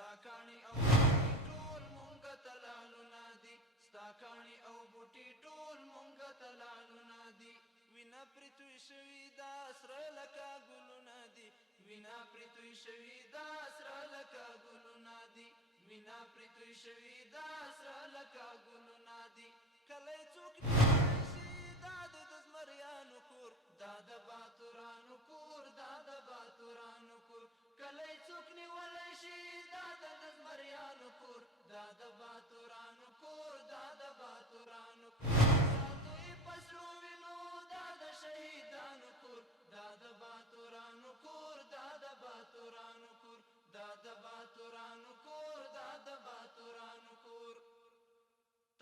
ستا کاڼي او بوټي ټول مونږه ته لالونه دي ستا کاڼي او بوټي ټول مونږه ته لالونه دي وینا پرې توی شوي دا سره لکه ګلونه دي وینا پرې توی شوي دا سره لکه ګلونه دي وینا پرې توی شوي دا سره لکه ګلونه دي کلی څوک نیولی شي دا د زمریانو کور دا د باتورانو کور دا د باتورانو کور کلی څوک نیولی شي دا د زمریانو کور دا د باتورانو کور دا د باتورانو کور ساتو یې په سرو وینو دا د شهیدانو کور دا د باتورانو کور دا د باتورانو کور دا د باتورانو کور دا د باتورانو کور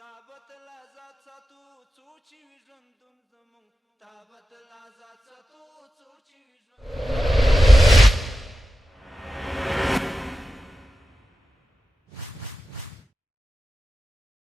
تابت لازاد ساتو څو چې وي ژوندون